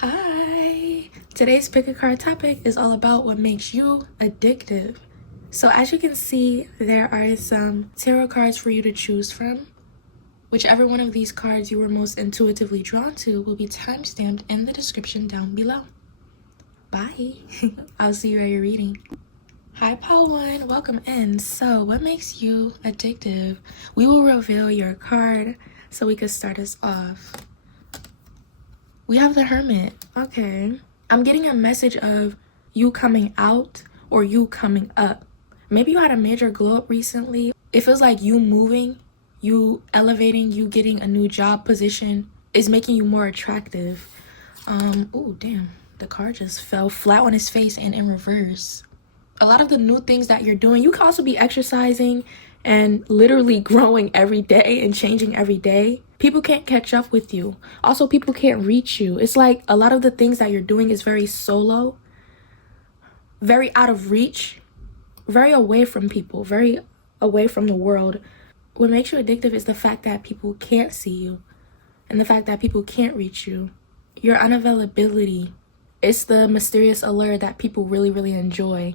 Hi! Today's pick a card topic is all about what makes you addictive. So as you can see, there are some tarot cards for you to choose from. Whichever one of these cards you were most intuitively drawn to will be timestamped in the description down below. Bye! I'll see you at your reading. Hi Pile 1, welcome in. So what makes you addictive? We will reveal your card so we could start us off. We have the Hermit. Okay. I'm getting a message of you coming out or you coming up. Maybe you had a major glow up recently. It feels like you moving, you elevating, you getting a new job position is making you more attractive. Oh damn. The card just fell flat on his face and in reverse. A lot of the new things that you're doing, you can also be exercising and literally growing every day and changing every day. People can't catch up with you. Also, people can't reach you. It's like a lot of the things that you're doing is very solo, very out of reach, very away from people, very away from the world. What makes you addictive is the fact that people can't see you and the fact that people can't reach you. Your unavailability. It's the mysterious allure that people really, really enjoy.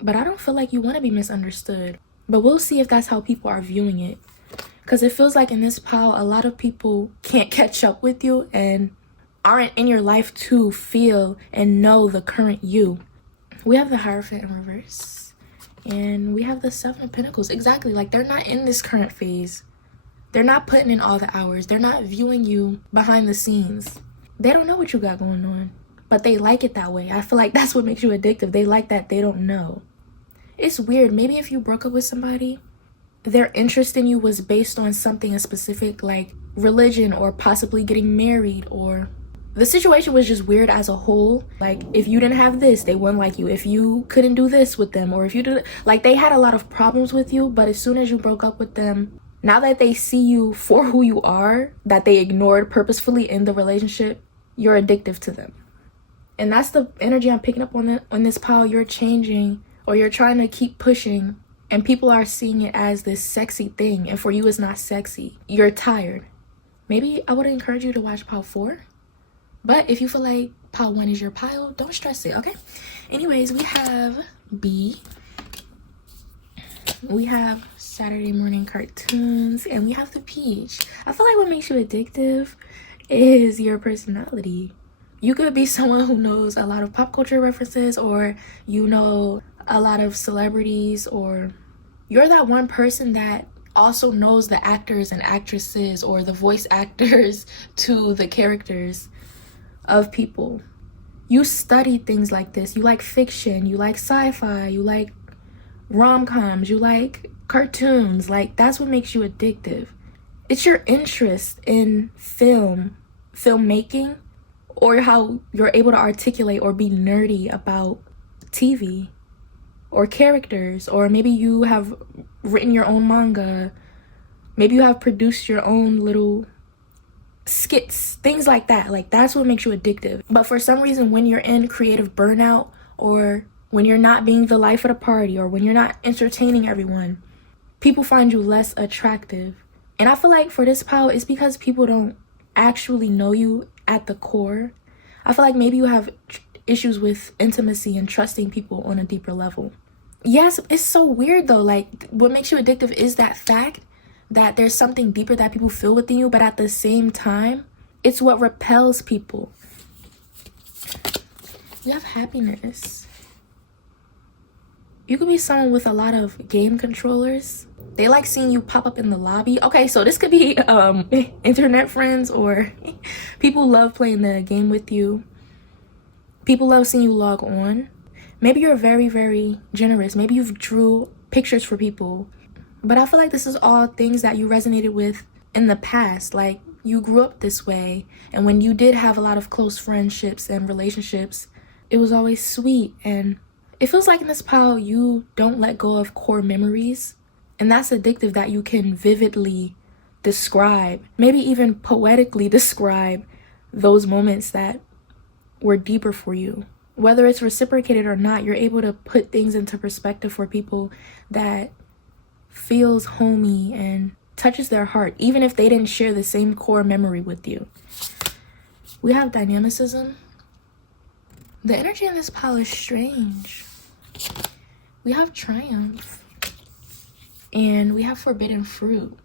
But I don't feel like you want to be misunderstood. But we'll see if that's how people are viewing it. Because it feels like in this pile, a lot of people can't catch up with you and aren't in your life to feel and know the current you. We have the Hierophant in reverse. And we have the Seven of Pentacles. Exactly, like they're not in this current phase. They're not putting in all the hours. They're not viewing you behind the scenes. They don't know what you got going on. But they like it that way. I feel like that's what makes you addictive. They like that they don't know. It's weird. Maybe if you broke up with somebody, their interest in you was based on something specific, like religion or possibly getting married, or the situation was just weird as a whole. Like if you didn't have this, they wouldn't like you. If you couldn't do this with them, or if you did, like they had a lot of problems with you. But as soon as you broke up with them, now that they see you for who you are, that they ignored purposefully in the relationship, you're addictive to them. And that's the energy I'm picking up on this pile. You're changing, or you're trying to keep pushing, and people are seeing it as this sexy thing, and for you it's not sexy. You're tired. Maybe I would encourage you to watch pile 4, but if you feel like pile 1 is your pile, don't stress it, okay? Anyways, we have B, we have Saturday morning cartoons, and we have the Peach. I feel like what makes you addictive is your personality. You could be someone who knows a lot of pop culture references, or you know a lot of celebrities, or you're that one person that also knows the actors and actresses or the voice actors to the characters of people. You study things like this. You like fiction, you like sci-fi, you like rom-coms, you like cartoons. Like that's what makes you addictive. It's your interest in filmmaking, or how you're able to articulate or be nerdy about TV or characters, or maybe you have written your own manga, maybe you have produced your own little skits, things like that. Like that's what makes you addictive. But for some reason, when you're in creative burnout, or when you're not being the life of the party, or when you're not entertaining everyone, people find you less attractive. And I feel like for this pile, it's because people don't actually know you at the core. I feel like maybe you have issues with intimacy and trusting people on a deeper level. Yes, it's so weird though. Like what makes you addictive is that fact that there's something deeper that people feel within you, but at the same time, it's what repels people. We have Happiness. You could be someone with a lot of game controllers. They like seeing you pop up in the lobby. Okay, so this could be internet friends, or people love playing the game with you. People love seeing you log on. Maybe you're very, very generous. Maybe you've drew pictures for people. But I feel like this is all things that you resonated with in the past. Like you grew up this way. And when you did have a lot of close friendships and relationships, it was always sweet. And it feels like in this pile, you don't let go of core memories. And that's addictive, that you can vividly describe, maybe even poetically describe those moments that were deeper for you. Whether it's reciprocated or not, you're able to put things into perspective for people that feels homey and touches their heart, even if they didn't share the same core memory with you. We have dynamicism. The energy in this pile is strange. We have triumph. And we have forbidden fruit.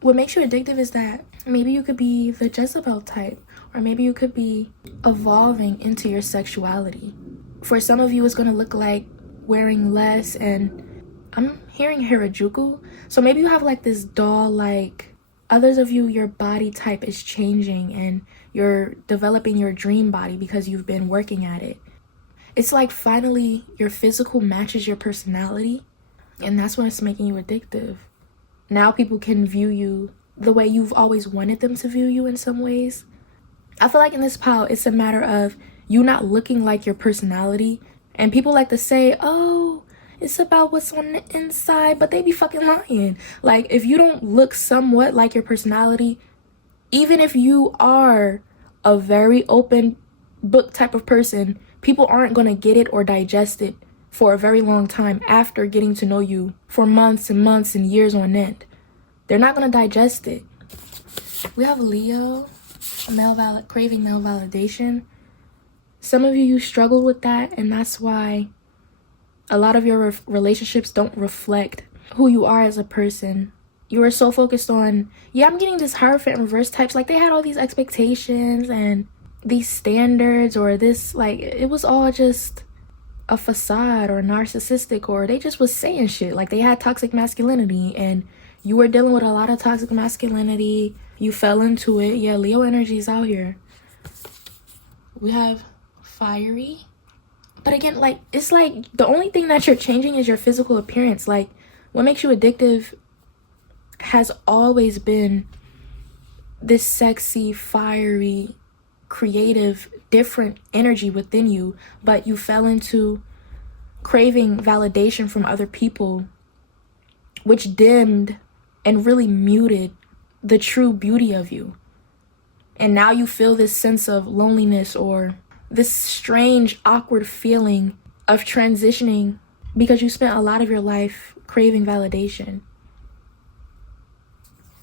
What makes you addictive is that maybe you could be the Jezebel type. Or maybe you could be evolving into your sexuality. For some of you, it's going to look like wearing less, and I'm hearing Harajuku. So maybe you have like this doll-like. Others of you, your body type is changing and you're developing your dream body because you've been working at it. It's like finally your physical matches your personality, and that's when it's making you addictive. Now people can view you the way you've always wanted them to view you in some ways. I feel like in this pile, it's a matter of you not looking like your personality. And people like to say, oh, it's about what's on the inside, but they be fucking lying. Like, if you don't look somewhat like your personality, even if you are a very open book type of person, people aren't going to get it or digest it for a very long time after getting to know you for months and months and years on end. They're not going to digest it. We have Leo, craving male validation. Some of you struggle with that, and that's why a lot of your relationships don't reflect who you are as a person. You are so focused on, yeah, I'm getting this Hierophant reverse types. Like, they had all these expectations and these standards, or this, like, it was all just a facade or narcissistic, or they just was saying shit. Like, they had toxic masculinity, and you were dealing with a lot of toxic masculinity. You fell into it. Yeah, Leo energy is out here. We have fiery. But again, like, it's like the only thing that you're changing is your physical appearance. Like, what makes you addictive has always been this sexy, fiery, creative, different energy within you, but you fell into craving validation from other people, which dimmed and really muted the true beauty of you. And now you feel this sense of loneliness, or this strange, awkward feeling of transitioning because you spent a lot of your life craving validation.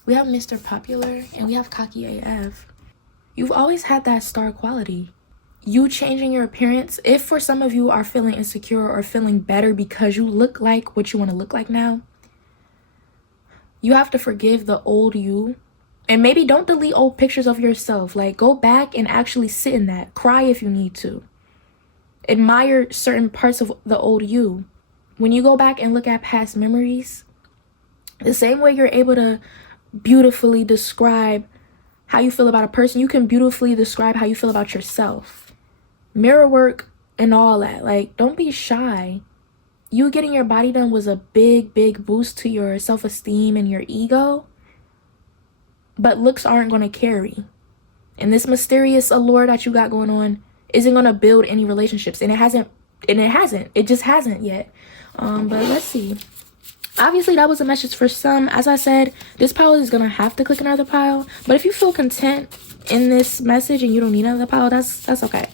We have Mr. Popular, and we have Cocky AF. You've always had that star quality. You changing your appearance, if for some of you are feeling insecure or feeling better because you look like what you want to look like now, you have to forgive the old you. And maybe don't delete old pictures of yourself. Like, go back and actually sit in that. Cry if you need to. Admire certain parts of the old you. When you go back and look at past memories, the same way you're able to beautifully describe how you feel about a person, you can beautifully describe how you feel about yourself. Mirror work and all that. Like, don't be shy. You getting your body done was a big, big boost to your self-esteem and your ego. But looks aren't going to carry. And this mysterious allure that you got going on isn't going to build any relationships. And it hasn't. It just hasn't yet. But let's see. Obviously, that was a message for some. As I said, this pile is going to have to click another pile. But if you feel content in this message and you don't need another pile, that's okay.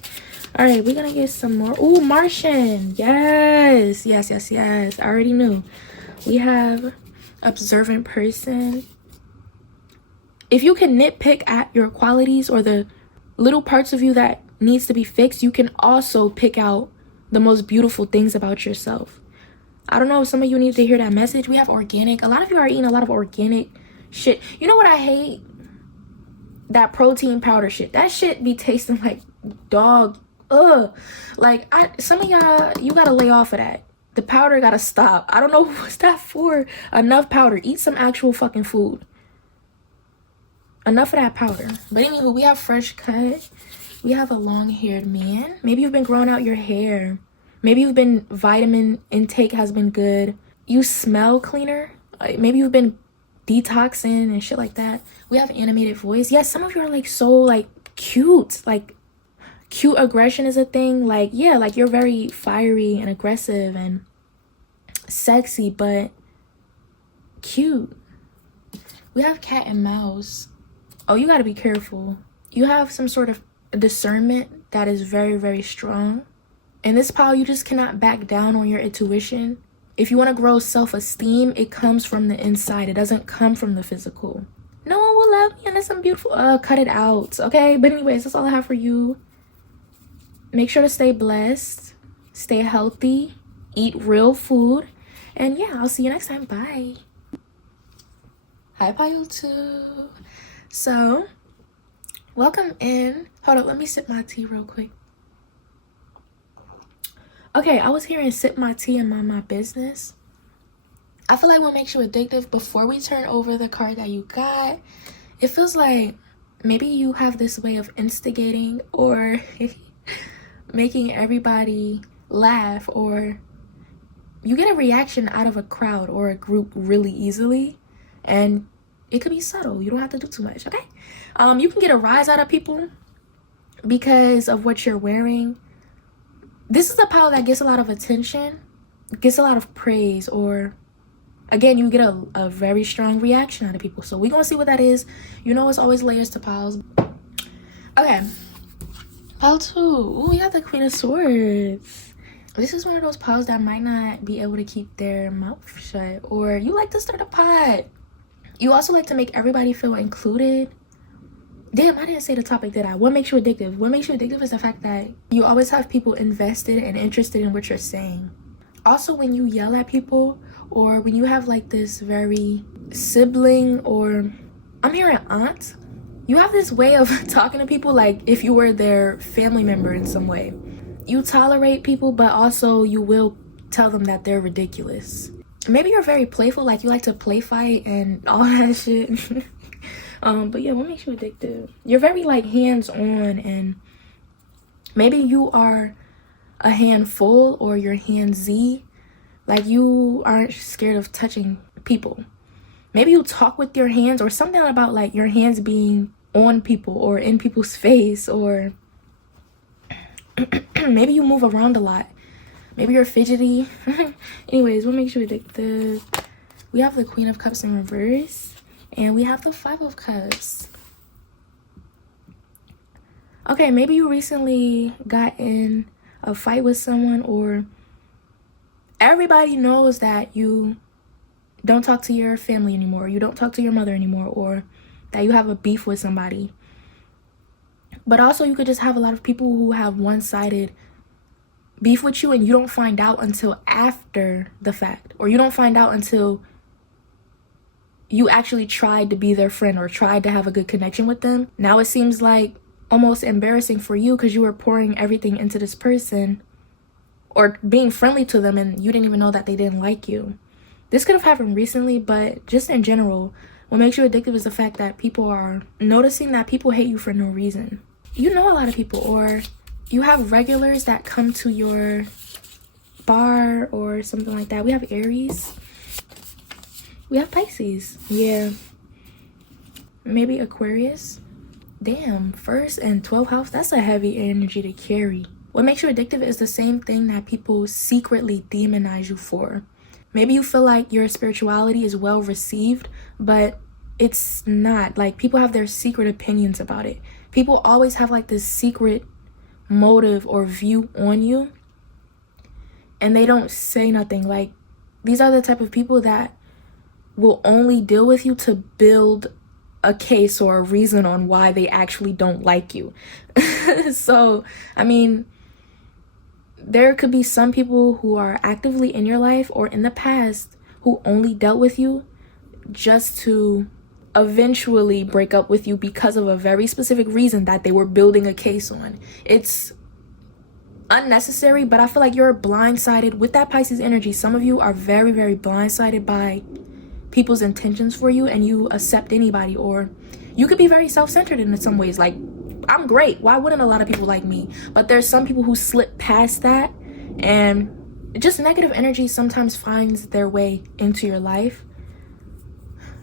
All right, we're going to get some more. Ooh, Martian. Yes. I already knew. We have observant person. If you can nitpick at your qualities or the little parts of you that needs to be fixed, you can also pick out the most beautiful things about yourself. I don't know if some of you need to hear that message. We have organic. A lot of you are eating a lot of organic shit. You know what I hate? That protein powder shit. That shit be tasting like dog. Ugh. Like, some of y'all, you gotta lay off of that. The powder gotta stop. I don't know what's that for. Enough powder. Eat some actual fucking food. Enough of that powder. But anywho, we have fresh cut. We have a long-haired man. Maybe you've been growing out your hair. Maybe you've been, vitamin intake has been good. You smell cleaner. Maybe you've been detoxing and shit like that. We have animated voice. Yes, some of you are like so like cute. Like, cute aggression is a thing. Like, yeah, like you're very fiery and aggressive and sexy, but cute. We have cat and mouse. Oh, you got to be careful. You have some sort of discernment that is very, very strong. In this pile, you just cannot back down on your intuition. If you want to grow self-esteem, it comes from the inside. It doesn't come from the physical. No one will love me unless I'm beautiful. Cut it out, okay? But anyways, that's all I have for you. Make sure to stay blessed, stay healthy, eat real food, and yeah, I'll see you next time. Bye. Hi, Pile 2. So, welcome in. Hold up, let me sip my tea real quick. Okay, I was hearing sip my tea and mind my business. I feel like what makes you addictive, before we turn over the card that you got, it feels like maybe you have this way of instigating or making everybody laugh, or you get a reaction out of a crowd or a group really easily, and it could be subtle. You don't have to do too much, okay? You can get a rise out of people because of what you're wearing. This is a power that gets a lot of attention, gets a lot of praise, or again, you get a very strong reaction out of people. So we're gonna see what that is. You know, it's always layers to piles. Okay, pile 2. Ooh, we got the Queen of Swords. This is one of those piles that might not be able to keep their mouth shut, or you like to stir the pot. You also like to make everybody feel included. Damn, I didn't say the topic, did I? What makes you addictive? What makes you addictive is the fact that you always have people invested and interested in what you're saying. Also, when you yell at people, or when you have like this very sibling, or I'm hearing aunt, you have this way of talking to people like if you were their family member in some way. You tolerate people, but also you will tell them that they're ridiculous. Maybe you're very playful, like you like to play fight and all that shit. But yeah, what makes you addictive? You're very like hands-on, and maybe you are a handful or you're handsy. Like you aren't scared of touching people. Maybe you talk with your hands, or something about like your hands being on people or in people's face, or maybe you move around a lot. Maybe you're fidgety. Anyways, what makes you addictive? We have the Queen of Cups in reverse, and we have the Five of Cups. Okay, maybe you recently got in a fight with someone, or everybody knows that you don't talk to your family anymore, you don't talk to your mother anymore, or that you have a beef with somebody. But also you could just have a lot of people who have one-sided beef with you, and you don't find out until after the fact, or you don't find out until you actually tried to be their friend or tried to have a good connection with them. Now it seems like almost embarrassing for you because you were pouring everything into this person or being friendly to them, and you didn't even know that they didn't like you. This could have happened recently, but just in general, what makes you addictive is the fact that people are noticing that people hate you for no reason. You know a lot of people, or you have regulars that come to your bar or something like that. We have Aries. We have Pisces. Yeah. Maybe Aquarius. Damn, 1st and 12th house, that's a heavy energy to carry. What makes you addictive is the same thing that people secretly demonize you for. Maybe you feel like your spirituality is well received, but it's not. Like, people have their secret opinions about it. People always have like this secret motive or view on you, and they don't say nothing. Like, these are the type of people that will only deal with you to build a case or a reason on why they actually don't like you. So, I mean, there could be some people who are actively in your life or in the past who only dealt with you just to eventually break up with you because of a very specific reason that they were building a case on. It's unnecessary, but I feel like you're blindsided with that Pisces energy. Some of you are very, very blindsided by people's intentions for you, and you accept anybody, or you could be very self-centered in some ways. Like, I'm great, why wouldn't a lot of people like me? But there's some people who slip past that, and just negative energy sometimes finds their way into your life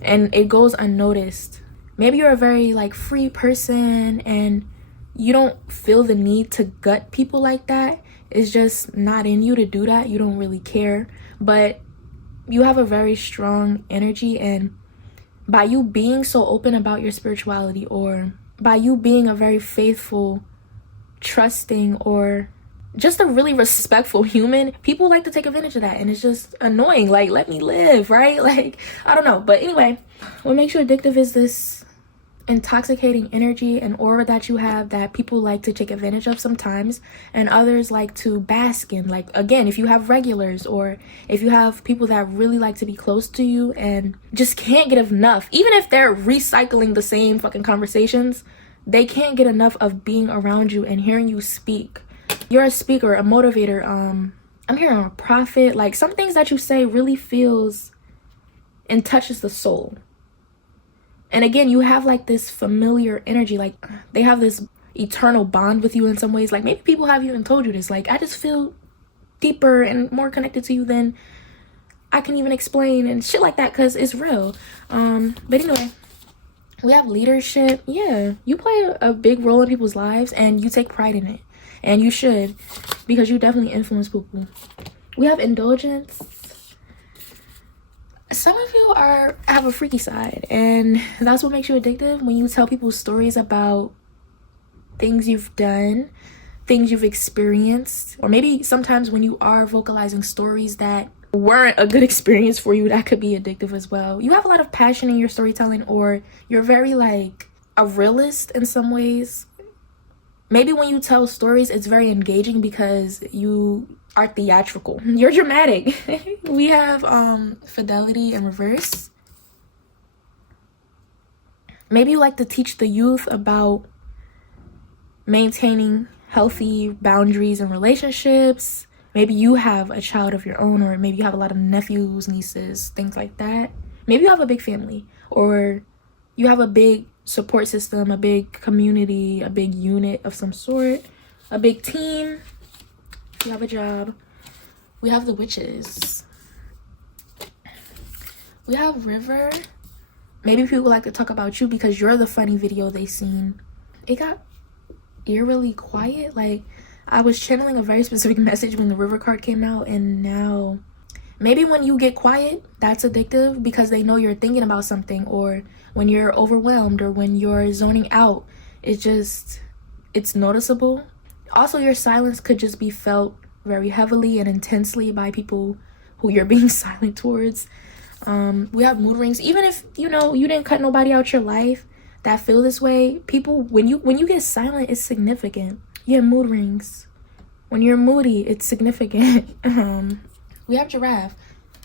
and it goes unnoticed. Maybe you're a very like free person and you don't feel the need to gut people like that. It's just not in you to do that. You don't really care, but you have a very strong energy, and by you being so open about your spirituality, or by you being a very faithful, trusting, or just a really respectful human, people like to take advantage of that, and it's just annoying. Like, let me live, right? Like, I don't know. But anyway, what makes you addictive is this intoxicating energy and aura that you have that people like to take advantage of sometimes, and others like to bask in. Like, again, if you have regulars or if you have people that really like to be close to you and just can't get enough, even if they're recycling the same fucking conversations, they can't get enough of being around you and hearing you speak. You're a speaker, a motivator, I'm hearing a prophet. Like, some things that you say really feels and touches the soul. And again, you have like this familiar energy. Like, they have this eternal bond with you in some ways. Like, maybe people have even told you this. Like, I just feel deeper and more connected to you than I can even explain and shit like that, because it's real. But anyway, we have leadership. Yeah, you play a big role in people's lives and you take pride in it. And you should, because you definitely influence people. We have indulgence. Some of you have a freaky side, and that's what makes you addictive. When you tell people stories about things you've done, things you've experienced, or maybe sometimes when you are vocalizing stories that weren't a good experience for you, that could be addictive as well. You have a lot of passion in your storytelling, or you're very like a realist in some ways. Maybe when you tell stories, it's very engaging because you are theatrical. You're dramatic. We have fidelity in reverse. Maybe you like to teach the youth about maintaining healthy boundaries in relationships. Maybe you have a child of your own, or maybe you have a lot of nephews, nieces, things like that. Maybe you have a big family, or you have a big support system, a big community, a big unit of some sort, a big team. If you have a job. We have the witches. We have river. Maybe people like to talk about you because you're the funny video they seen. It got eerily quiet. Like, I was channeling a very specific message when the river card came out, and now maybe when you get quiet, that's addictive because they know you're thinking about something, or when you're overwhelmed, or when you're zoning out. It's noticeable. Also, your silence could just be felt very heavily and intensely by people who you're being silent towards. We have mood rings. Even if you didn't cut nobody out your life that feel this way, people, when you get silent, it's significant. You have mood rings. When you're moody, it's significant. We have giraffe.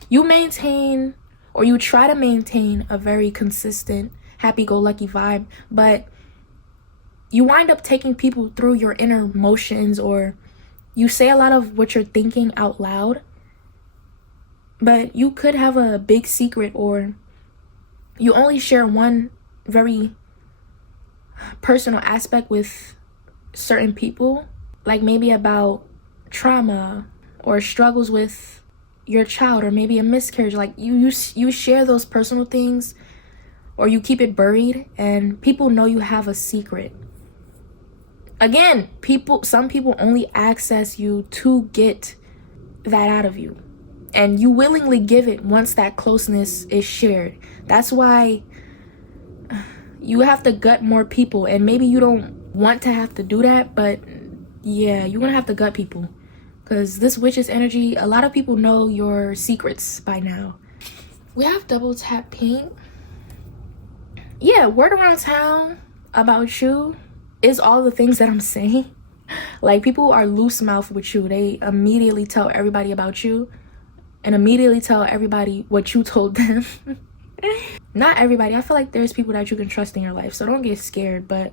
You maintain, or you try to maintain, a very consistent happy-go-lucky vibe, but you wind up taking people through your inner emotions, or you say a lot of what you're thinking out loud, but you could have a big secret, or you only share one very personal aspect with certain people, like maybe about trauma or struggles with your child, or maybe a miscarriage. Like, you share those personal things, or you keep it buried, and people know you have a secret. Again, some people only access you to get that out of you, and you willingly give it once that closeness is shared. That's why you have to gut more people, and maybe you don't want to have to do that, but yeah, you're gonna have to gut people, because this witch's energy, a lot of people know your secrets by now. We have double tap pink. Yeah, word around town about you is all the things that I'm saying. Like, people are loose mouth with you. They immediately tell everybody about you, and immediately tell everybody what you told them. Not everybody. I feel like there's people that you can trust in your life, so don't get scared, but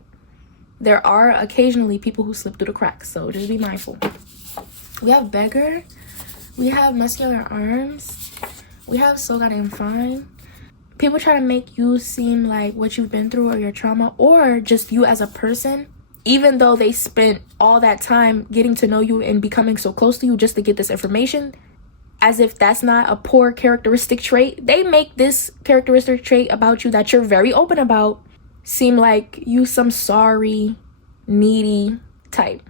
there are occasionally people who slip through the cracks, so just be mindful. We have beggar. We have muscular arms. We have so goddamn fine. People try to make you seem like what you've been through, or your trauma, or just you as a person, even though they spent all that time getting to know you and becoming so close to you just to get this information. As if that's not a poor characteristic trait. They make this characteristic trait about you that you're very open about seem like you some sorry, needy type.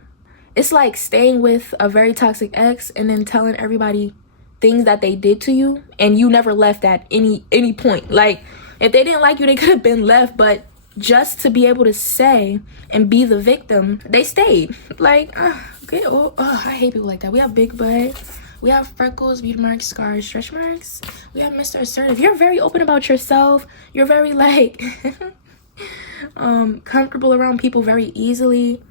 It's like staying with a very toxic ex and then telling everybody things that they did to you, and you never left at any point. Like, if they didn't like you, they could have been left, but just to be able to say and be the victim, they stayed. Like, okay, I hate people like that. We have big butt. We have freckles, beauty marks, scars, stretch marks. We have Mr. Assertive. You're very open about yourself. You're very like Comfortable around people very easily.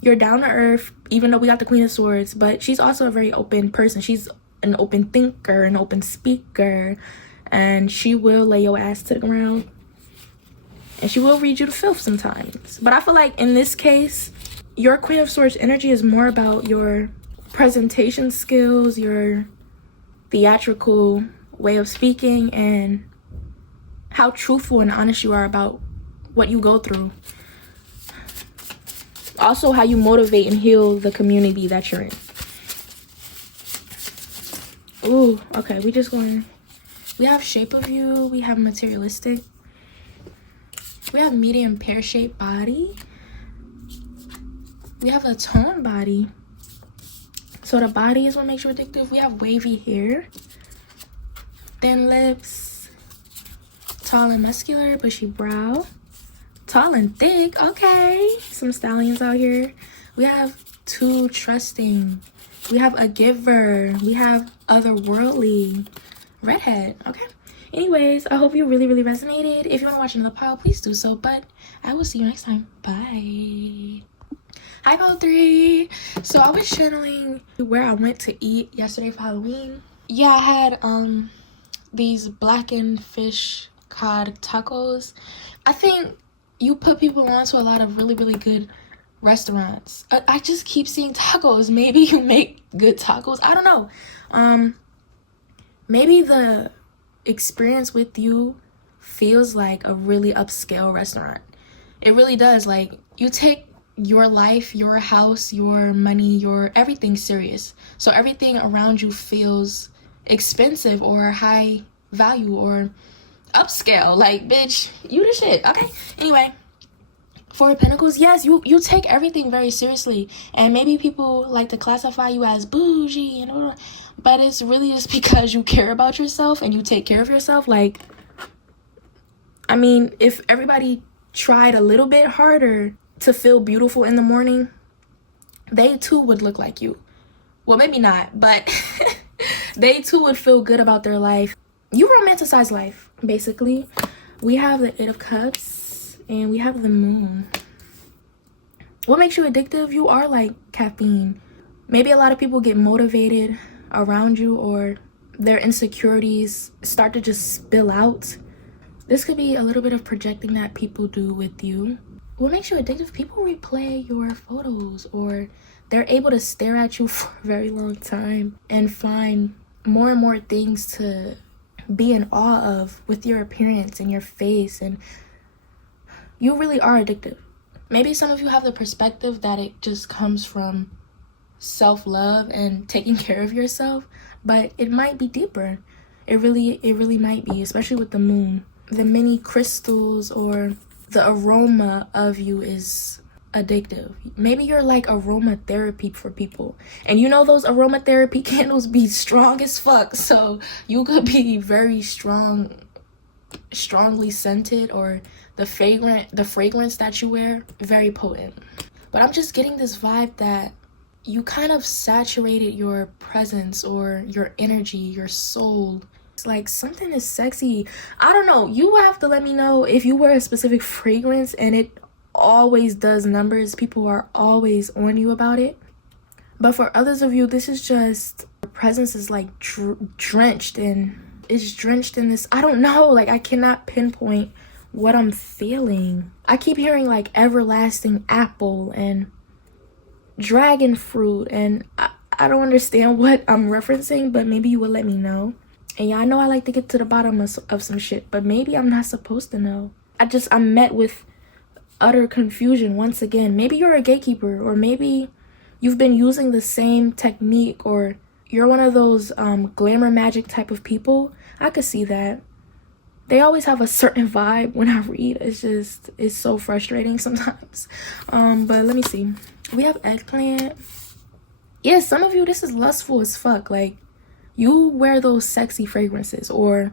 You're down to earth, even though we got the Queen of Swords, but she's also a very open person. She's an open thinker, an open speaker, and she will lay your ass to the ground. And she will read you the filth sometimes. But I feel like in this case, your Queen of Swords energy is more about your presentation skills, your theatrical way of speaking, and how truthful and honest you are about what you go through. Also, how you motivate and heal the community that you're in. Ooh, okay, we have shape of you, we have materialistic, we have medium pear-shaped body, we have a toned body. So the body is what makes you addictive. We have wavy hair, thin lips, tall and muscular, bushy brow, tall and thick. Okay, some stallions out here. We have too trusting. We have a giver. We have otherworldly, redhead. Okay. Anyways, I hope you really resonated. If you want to watch another pile, please do so. But I will see you next time. Bye. Hi, pile 3. So I was channeling where I went to eat yesterday for Halloween. Yeah, I had these blackened fish cod tacos. I think you put people onto a lot of really good restaurants. I just keep seeing tacos. Maybe you make good tacos. I don't know. Maybe the experience with you feels like a really upscale restaurant. It really does. Like, you take your life, your house, your money, your everything serious. So everything around you feels expensive or high value or upscale. Like, bitch, you the shit. Okay. Anyway, Four of Pentacles, yes, you take everything very seriously, and maybe people like to classify you as bougie and all, but it's really just because you care about yourself and you take care of yourself. Like, I mean, if everybody tried a little bit harder to feel beautiful in the morning, they too would look like you. Well, maybe not, but they too would feel good about their life. You romanticize life, basically. We have the Eight of Cups and we have the Moon. What makes you addictive? You are like caffeine. Maybe a lot of people get motivated around you, or their insecurities start to just spill out. This could be a little bit of projecting that people do with you. What makes you addictive? People replay your photos, or they're able to stare at you for a very long time and find more and more things to be in awe of with your appearance and your face, and you really are addictive. Maybe some of you have the perspective that it just comes from self-love and taking care of yourself, but it might be deeper. It really might be, especially with the Moon. The many crystals or the aroma of you is addictive. Maybe you're like aromatherapy for people, and you know those aromatherapy candles be strong as fuck, so you could be very strongly scented, or the fragrance that you wear, very potent. But I'm just getting this vibe that you kind of saturated your presence or your energy, your soul. It's like something is sexy. I don't know. You have to let me know if you wear a specific fragrance and it always does numbers. People are always on you about it. But for others of you, this is just, your presence is like drenched in this, I don't know, like I cannot pinpoint what I'm feeling. I keep hearing like everlasting apple and dragon fruit, and I don't understand what I'm referencing, but maybe you will let me know. And yeah, I know I like to get to the bottom of some shit, but maybe I'm not supposed to know. I'm met with utter confusion once again. Maybe you're a gatekeeper, or maybe you've been using the same technique, or you're one of those glamour magic type of people. I could see that. They always have a certain vibe when I read. It's so frustrating sometimes. But let me see. We have eggplant. Yeah, some of you, this is lustful as fuck. Like, you wear those sexy fragrances, or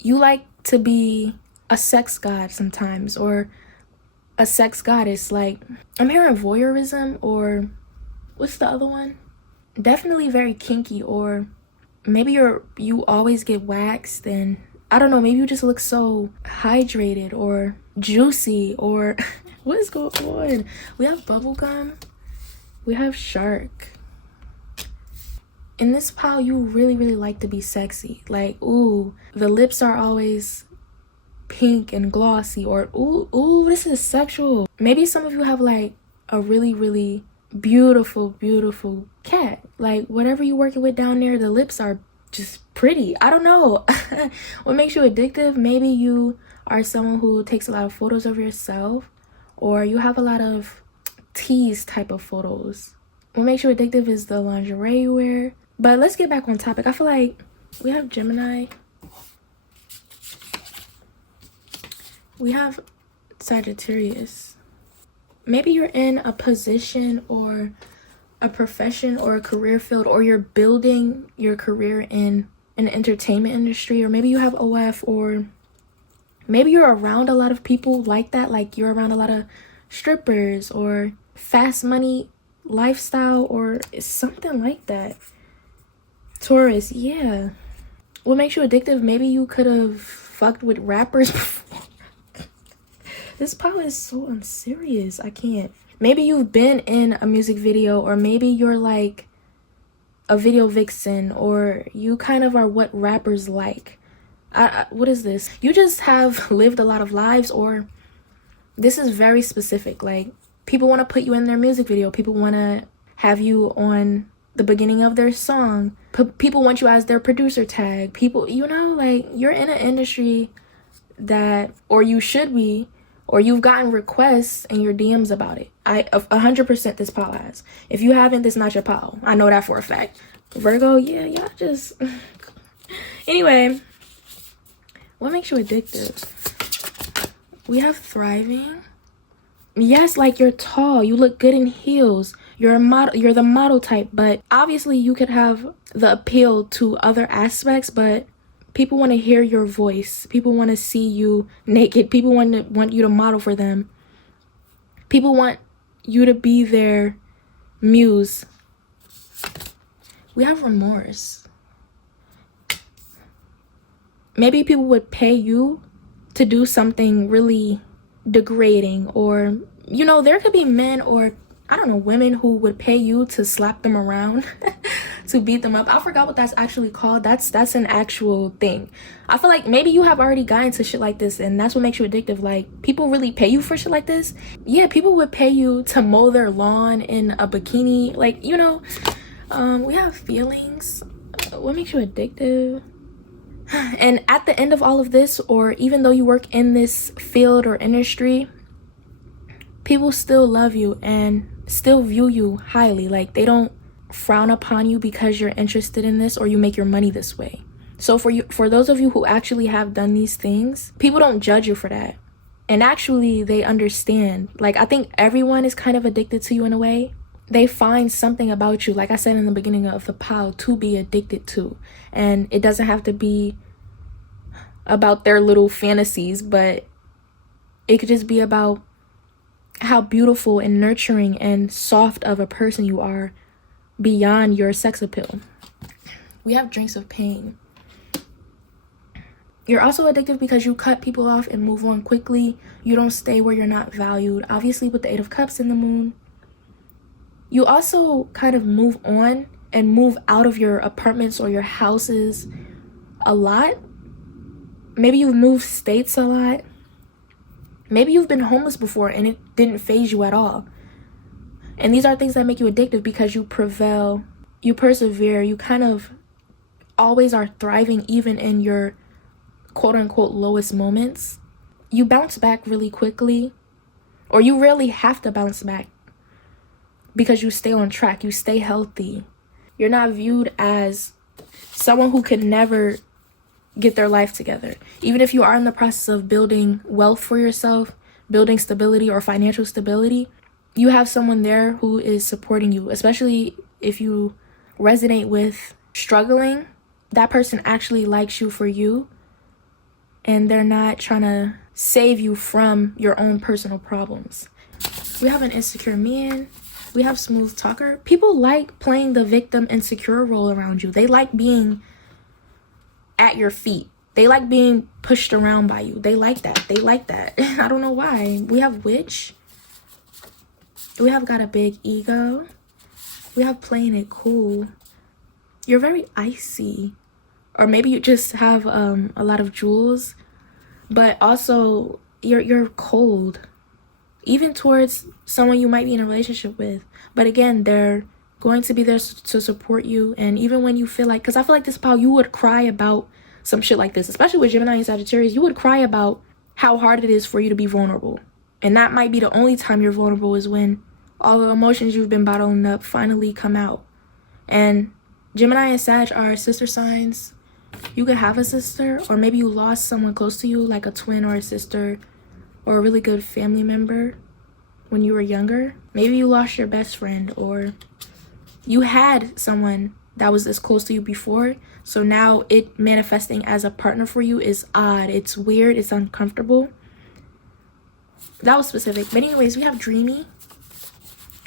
you like to be a sex god sometimes, or a sex goddess. Like, I'm hearing voyeurism, or what's the other one? Definitely very kinky, or maybe you always get waxed, and I don't know, maybe you just look so hydrated or juicy or what is going on? We have bubblegum. We have shark. In this pile, you really, really like to be sexy. Like, ooh, the lips are always pink and glossy, or ooh, this is sexual. Maybe some of you have like a really, really beautiful cat. Like, whatever you're working with down there, the lips are just pretty. I don't know. What makes you addictive? Maybe you are someone who takes a lot of photos of yourself, or you have a lot of tease type of photos. What makes you addictive is the lingerie you wear. But let's get back on topic. I feel like we have Gemini. We have Sagittarius. Maybe you're in a position or a profession or a career field, or you're building your career in an entertainment industry, or maybe you have OF, or maybe you're around a lot of people like that. Like, you're around a lot of strippers or fast money lifestyle or something like that. Taurus, yeah. What makes you addictive? Maybe you could have fucked with rappers before. This pile is so unserious. I can't. Maybe you've been in a music video, or maybe you're like a video vixen, or you kind of are what rappers like. What is this? You just have lived a lot of lives, or this is very specific. Like, people want to put you in their music video. People want to have you on the beginning of their song. People want you as their producer tag. People, you know, like, you're in an industry that, or you should be, or you've gotten requests in your DMs about it. 100% this pile has. If you haven't, this not your pile. I know that for a fact. Virgo, yeah, y'all just... Anyway, what makes you addictive? We have thriving. Yes, like, you're tall, you look good in heels, you're a model, you're the model type, but obviously you could have the appeal to other aspects, but people want to hear your voice. People want to see you naked. People want you to model for them. People want you to be their muse. We have remorse. Maybe people would pay you to do something really degrading, or, you know, there could be men, or I don't know, women who would pay you to slap them around, to beat them up. I forgot what that's actually called. That's an actual thing. I feel like maybe you have already gotten to shit like this, and that's what makes you addictive. Like, people really pay you for shit like this. Yeah, people would pay you to mow their lawn in a bikini. Like, you know, we have feelings. What makes you addictive? And at the end of all of this, or even though you work in this field or industry, people still love you and still view you highly. Like, they don't frown upon you because you're interested in this or you make your money this way. So for those of you who actually have done these things, people don't judge you for that. And actually, they understand. Like, I think everyone is kind of addicted to you in a way. They find something about you, like I said in the beginning of the pile, to be addicted to. And it doesn't have to be about their little fantasies, but it could just be about how beautiful and nurturing and soft of a person you are beyond your sex appeal. We have drinks of pain. You're also addictive because you cut people off and move on quickly. You don't stay where you're not valued. Obviously, with the 8 of Cups in the moon. You also kind of move on and move out of your apartments or your houses a lot. Maybe you've moved states a lot. Maybe you've been homeless before and it didn't faze you at all. And these are things that make you addictive because you prevail, you persevere, you kind of always are thriving even in your quote-unquote lowest moments. You bounce back really quickly, or you rarely have to bounce back because you stay on track, you stay healthy. You're not viewed as someone who could never get their life together. Even if you are in the process of building wealth for yourself, building stability or financial stability, you have someone there who is supporting you, especially if you resonate with struggling. That person actually likes you for you, and they're not trying to save you from your own personal problems. We have an insecure man. We have smooth talker. People like playing the victim insecure role around you. They like being at your feet. They like being pushed around by you. They like that. They like that. I don't know why. We have witch. We have got a big ego. We have playing it cool. You're very icy. Or maybe you just have a lot of jewels. But also, you're cold. Even towards someone you might be in a relationship with. But again, they're going to be there to support you. And even when you feel like, because I feel like this pal, you would cry about some shit like this, especially with Gemini and Sagittarius. You would cry about how hard it is for you to be vulnerable. And that might be the only time you're vulnerable, is when all the emotions you've been bottling up finally come out. And Gemini and Sag are sister signs. You could have a sister, or maybe you lost someone close to you, like a twin or a sister, or a really good family member when you were younger. Maybe you lost your best friend, or you had someone that was this close to you before, so now it manifesting as a partner for you is odd. It's weird. It's uncomfortable. That was specific. But anyways, we have dreamy.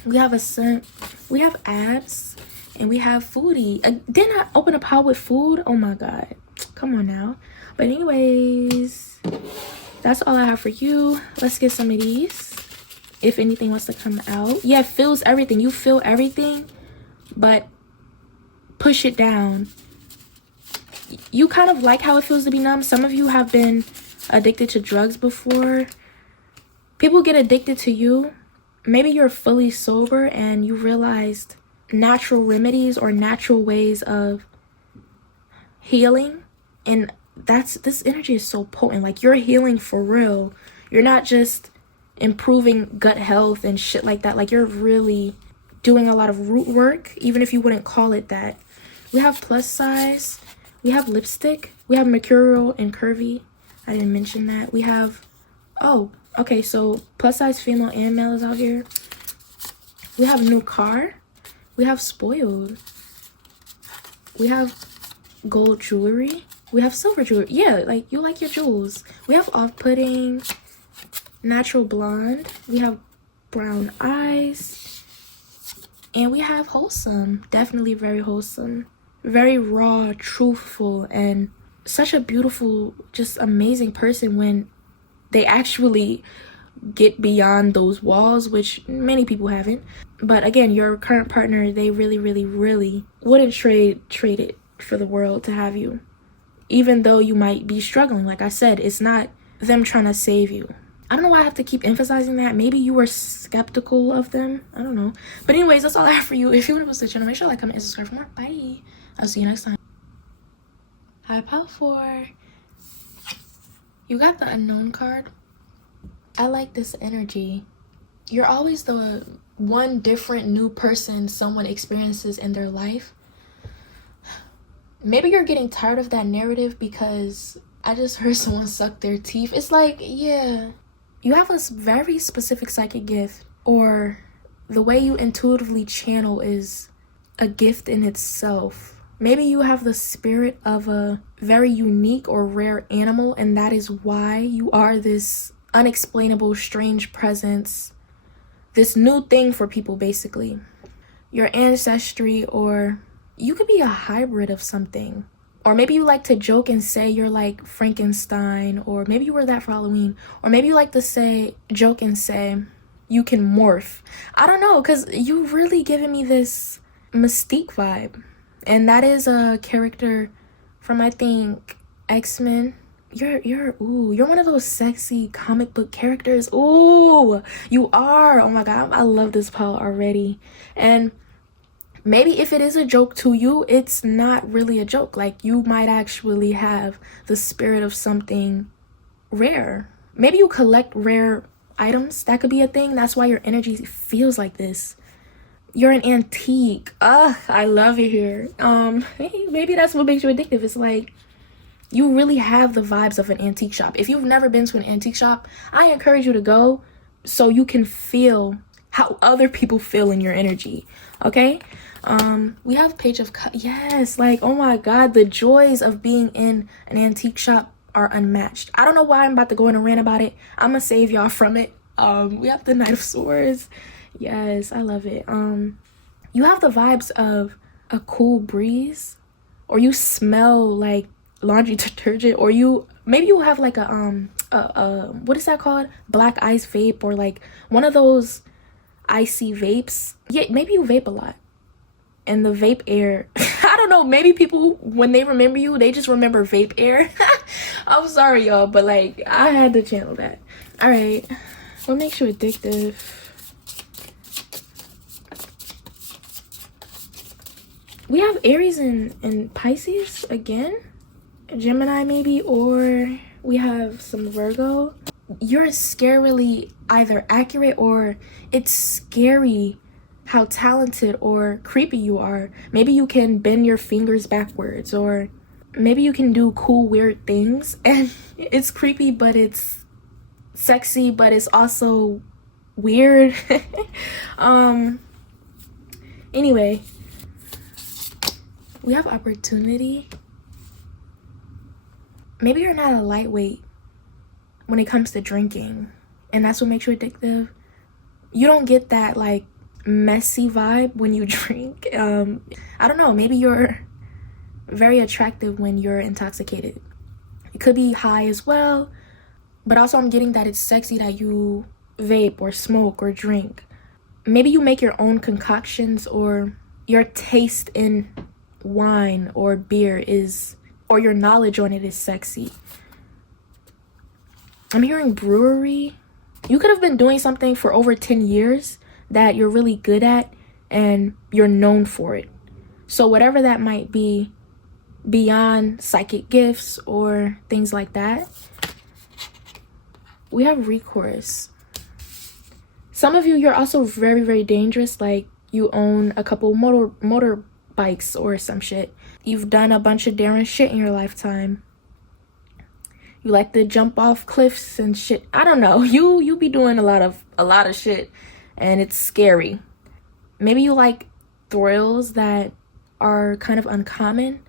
We have a sun. We have abs. And we have foodie. Didn't I open a pile with food? Oh my god. Come on now. But anyways, that's all I have for you. Let's get some of these. If anything wants to come out. Yeah, it feels everything. You feel everything, but push it down. You kind of like how it feels to be numb. Some of you have been addicted to drugs before. People get addicted to you. Maybe you're fully sober and you realized natural remedies or natural ways of healing. And this energy is so potent. Like, you're healing for real. You're not just improving gut health and shit like that. Like, you're really doing a lot of root work, even if you wouldn't call it that. We have plus size. We have lipstick. We have mercurial and curvy. I didn't mention that. We have, oh, okay, so plus size female and male is out here. We have new car. We have spoiled. We have gold jewelry. We have silver jewelry. Yeah, like, you like your jewels. We have off-putting, natural blonde. We have brown eyes. And we have wholesome. Definitely very wholesome. Very raw, truthful, and such a beautiful, just amazing person when they actually get beyond those walls, which many people haven't. But again, your current partner, they really, really, really wouldn't trade it for the world to have you. Even though you might be struggling. Like I said, it's not them trying to save you. I don't know why I have to keep emphasizing that. Maybe you were skeptical of them. I don't know. But anyways, that's all I have for you. If you want to post the channel, make sure to like, comment, and subscribe for more. Bye. I'll see you next time. Hi, pile 4. You got the unknown card. I like this energy. You're always the one different new person someone experiences in their life. Maybe you're getting tired of that narrative because I just heard someone suck their teeth. It's like, yeah, you have a very specific psychic gift, or the way you intuitively channel is a gift in itself. Maybe you have the spirit of a very unique or rare animal, and that is why you are this unexplainable, strange presence, this new thing for people, basically. Your ancestry, or you could be a hybrid of something. Or maybe you like to joke and say you're like Frankenstein, or maybe you were that for Halloween, or maybe you like to joke and say you can morph. I don't know, because you really giving me this Mystique vibe. And that is a character from, I think, X-Men. You're one of those sexy comic book characters. Ooh, you are. Oh my god, I love this pile already. And maybe if it is a joke to you, it's not really a joke. Like, you might actually have the spirit of something rare. Maybe you collect rare items. That could be a thing. That's why your energy feels like this. You're an antique. I love it here. Maybe that's what makes you addictive. It's like, you really have the vibes of an antique shop. If you've never been to an antique shop, I encourage you to go so you can feel how other people feel in your energy. Okay? We have Page of Cups. Yes, like, oh my god, the joys of being in an antique shop are unmatched. I don't know why I'm about to go on a rant about it. I'm gonna save y'all from it. We have the Knight of Swords. Yes, I love it. You have the vibes of a cool breeze, or you smell like laundry detergent, or maybe you have like a what is that called, black ice vape, or like one of those icy vapes. Yeah, maybe you vape a lot and the vape air I don't know, maybe people, when they remember you, they just remember vape air. I'm sorry y'all, but like I had to channel that. All right, what makes you addictive? We have Aries and Pisces again, Gemini maybe, or we have some Virgo. You're scarily either accurate, or it's scary how talented or creepy you are. Maybe you can bend your fingers backwards, or maybe you can do cool weird things, and it's creepy but it's sexy, but it's also weird. Anyway, we have opportunity. Maybe you're not a lightweight when it comes to drinking, and that's what makes you addictive. You don't get that like messy vibe when you drink. I don't know, maybe you're very attractive when you're intoxicated. It could be high as well, but also I'm getting that it's sexy that you vape or smoke or drink. Maybe you make your own concoctions, or your taste in wine or beer is, or your knowledge on it is sexy. I'm hearing brewery. You could have been doing something for over 10 years that you're really good at and you're known for it. So whatever that might be, beyond psychic gifts or things like that, we have recourse. Some of you, you're also very, very dangerous. Like you own a couple motorbikes or some shit. You've done a bunch of daring shit in your lifetime. You like to jump off cliffs and shit. I don't know. You be doing a lot of shit, and it's scary. Maybe you like thrills that are kind of uncommon.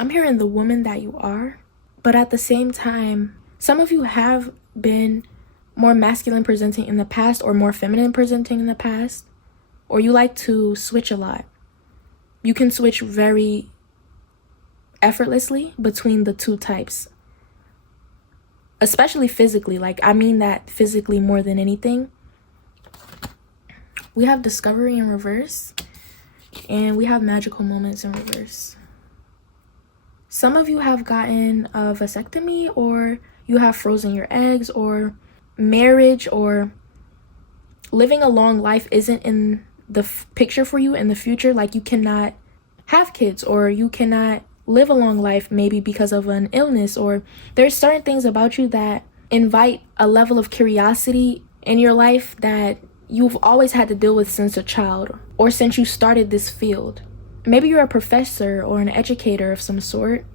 I'm hearing the woman that you are, but at the same time, some of you have been more masculine presenting in the past, or more feminine presenting in the past, or you like to switch a lot. You can switch very effortlessly between the two types, especially physically. Like I mean that physically more than anything. We have discovery in reverse, and we have magical moments in reverse. Some of you have gotten a vasectomy, or you have frozen your eggs, or marriage or living a long life isn't in the picture for you in the future. Like you cannot have kids, or you cannot live a long life, maybe because of an illness, or there's certain things about you that invite a level of curiosity in your life that you've always had to deal with since a child, or since you started this field. Maybe you're a professor or an educator of some sort,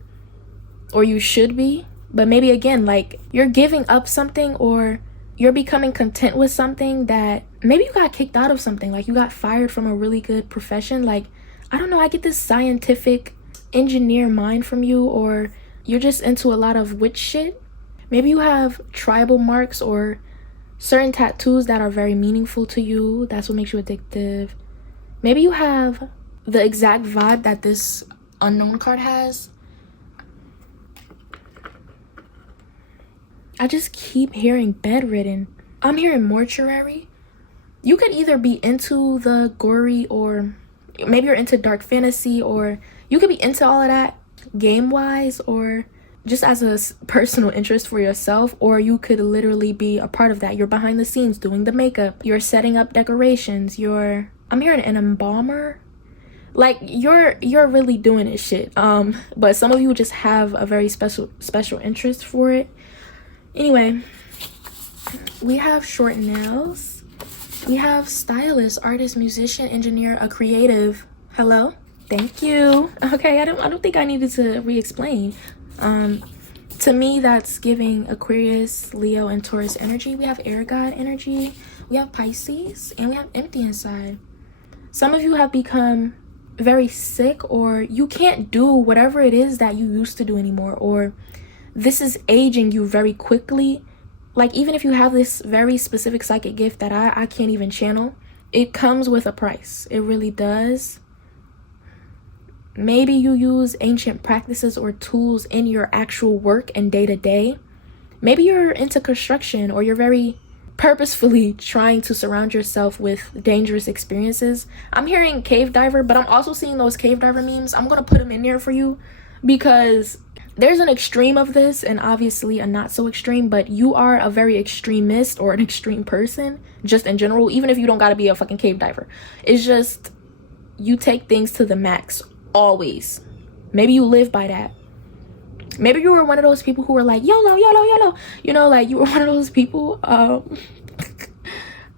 or you should be, but maybe again, like you're giving up something, or you're becoming content with something that maybe you got kicked out of something, like you got fired from a really good profession. Like, I don't know, I get this scientific engineer mind from you, or you're just into a lot of witch shit. Maybe you have tribal marks or certain tattoos that are very meaningful to you. That's what makes you addictive. Maybe you have the exact vibe that this unknown card has. I just keep hearing bedridden. I'm hearing mortuary. You could either be into the gory, or maybe you're into dark fantasy, or you could be into all of that game-wise, or just as a personal interest for yourself, or you could literally be a part of that. You're behind the scenes doing the makeup, you're setting up decorations, I'm hearing an embalmer. Like you're really doing this shit. But some of you just have a very special interest for it. Anyway, we have short nails. We have stylist, artist, musician, engineer, a creative. Hello, thank you. Okay, I don't think I needed to re-explain. To me, that's giving Aquarius, Leo, and Taurus energy. We have air god energy. We have Pisces, and we have empty inside. Some of you have become very sick, or you can't do whatever it is that you used to do anymore, or this is aging you very quickly. Like even if you have this very specific psychic gift that I can't even channel, it comes with a price. It really does. Maybe you use ancient practices or tools in your actual work and day-to-day. Maybe you're into construction, or you're very purposefully trying to surround yourself with dangerous experiences. I'm hearing cave diver, but I'm also seeing those cave diver memes. I'm gonna put them in there for you because there's an extreme of this and obviously a not so extreme, but you are a very extremist or an extreme person just in general, even if you don't gotta be a fucking cave diver. It's just you take things to the max always. Maybe you live by that. Maybe you were one of those people who were like YOLO, YOLO, YOLO, you know, like you were one of those people. Oh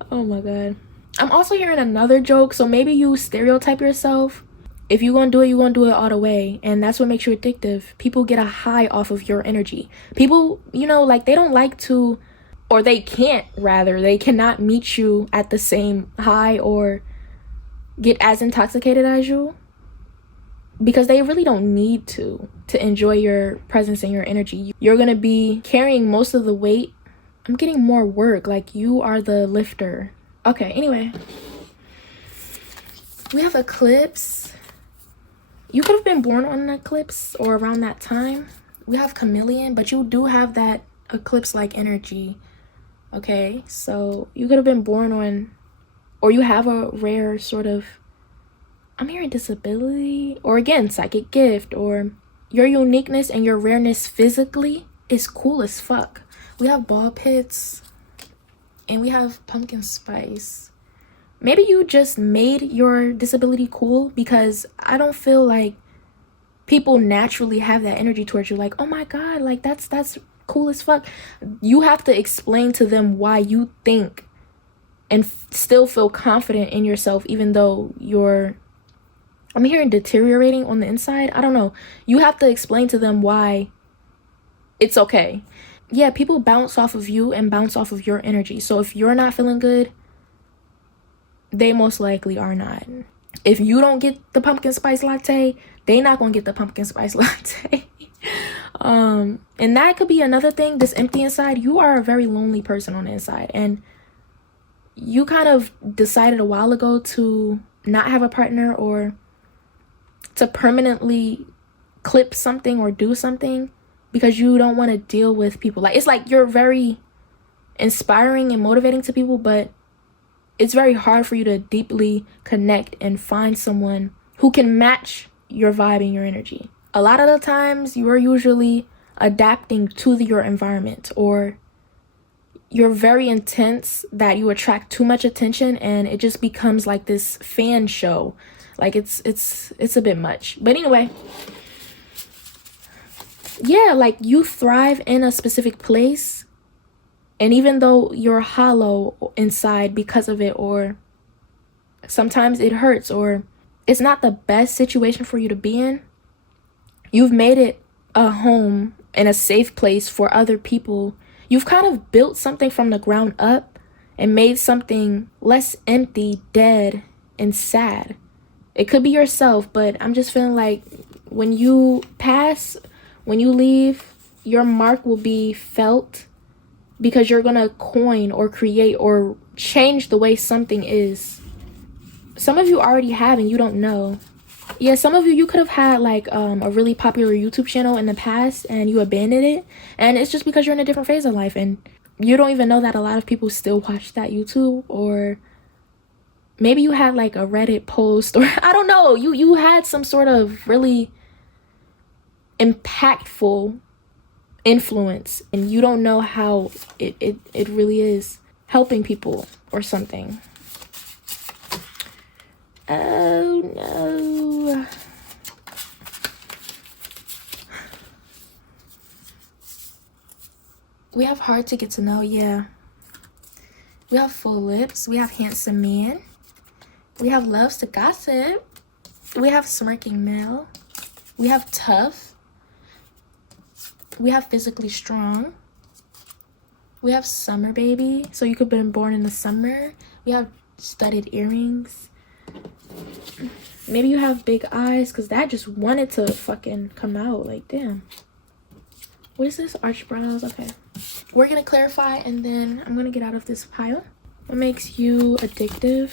my god. I'm also hearing another joke. So maybe you stereotype yourself. If you're gonna do it, you're gonna do it all the way, and that's what makes you addictive. People get a high off of your energy. People, you know, like they don't like to, or they can't, rather they cannot meet you at the same high or get as intoxicated as you, because they really don't need to enjoy your presence and your energy. You're gonna be carrying most of the weight. I'm getting more work, like you are the lifter. Okay, anyway, we have eclipse. You could have been born on an eclipse or around that time. We have chameleon, but you do have that eclipse like energy. Okay, so you could have been born on, or you have a rare sort of, I'm hearing disability, or again, psychic gift, or your uniqueness and your rareness physically is cool as fuck. We have ball pits, and we have pumpkin spice. Maybe you just made your disability cool, because I don't feel like people naturally have that energy towards you. Like, oh my god, like that's cool as fuck. You have to explain to them why you think and still feel confident in yourself, even though you're, I'm hearing deteriorating on the inside. I don't know. You have to explain to them why it's okay. Yeah, people bounce off of you and bounce off of your energy. So if you're not feeling good, they most likely are not. If you don't get the pumpkin spice latte, they not gonna get the pumpkin spice latte. And that could be another thing. This empty inside, you are a very lonely person on the inside, and you kind of decided a while ago to not have a partner, or to permanently clip something or do something, because you don't want to deal with people. Like, it's like you're very inspiring and motivating to people, but it's very hard for you to deeply connect and find someone who can match your vibe and your energy. A lot of the times you are usually adapting to your environment, or you're very intense that you attract too much attention, and it just becomes like this fan show. Like it's a bit much. But anyway, yeah, like you thrive in a specific place, and even though you're hollow inside because of it, or sometimes it hurts, or it's not the best situation for you to be in, you've made it a home and a safe place for other people. You've kind of built something from the ground up and made something less empty, dead, and sad. It could be yourself, but I'm just feeling like when you pass, when you leave, your mark will be felt, because you're gonna coin or create or change the way something is. Some of you already have and you don't know. Yeah, some of you could have had like a really popular YouTube channel in the past and you abandoned it, and it's just because you're in a different phase of life and you don't even know that a lot of people still watch that YouTube. Or maybe you had like a Reddit post, or I don't know, you had some sort of really impactful influence and you don't know how it really is helping people or something. Oh no. We have hard to get to know. Yeah, we have full lips. We have handsome man. We have loves to gossip. We have smirking male. We have tough. We have physically strong. We have summer baby, so you could have been born in the summer. We have studded earrings. Maybe you have big eyes, because that just wanted to fucking come out. Like, damn. What is this? Arch brows. Okay. We're going to clarify, and then I'm going to get out of this pile. What makes you addictive?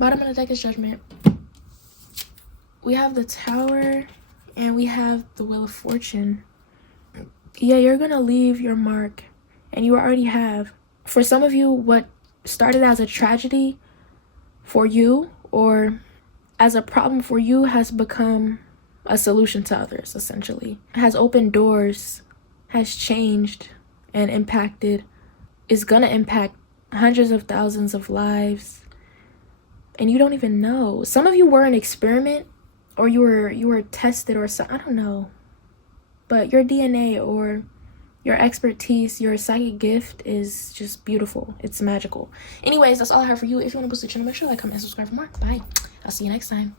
Bottom of the deck is Judgment. We have the Tower and we have the Wheel of Fortune. Yeah, you're gonna leave your mark, and you already have. For some of you, what started as a tragedy for you or as a problem for you has become a solution to others, essentially. Has opened doors, has changed and impacted, is gonna impact hundreds of thousands of lives, and you don't even know. Some of you were an experiment, or you were tested, or so, I don't know. But your DNA or your expertise, your psychic gift is just beautiful. It's magical. Anyways, that's all I have for you. If you want to boost the channel, make sure to like, comment, and subscribe for more. Bye. I'll see you next time.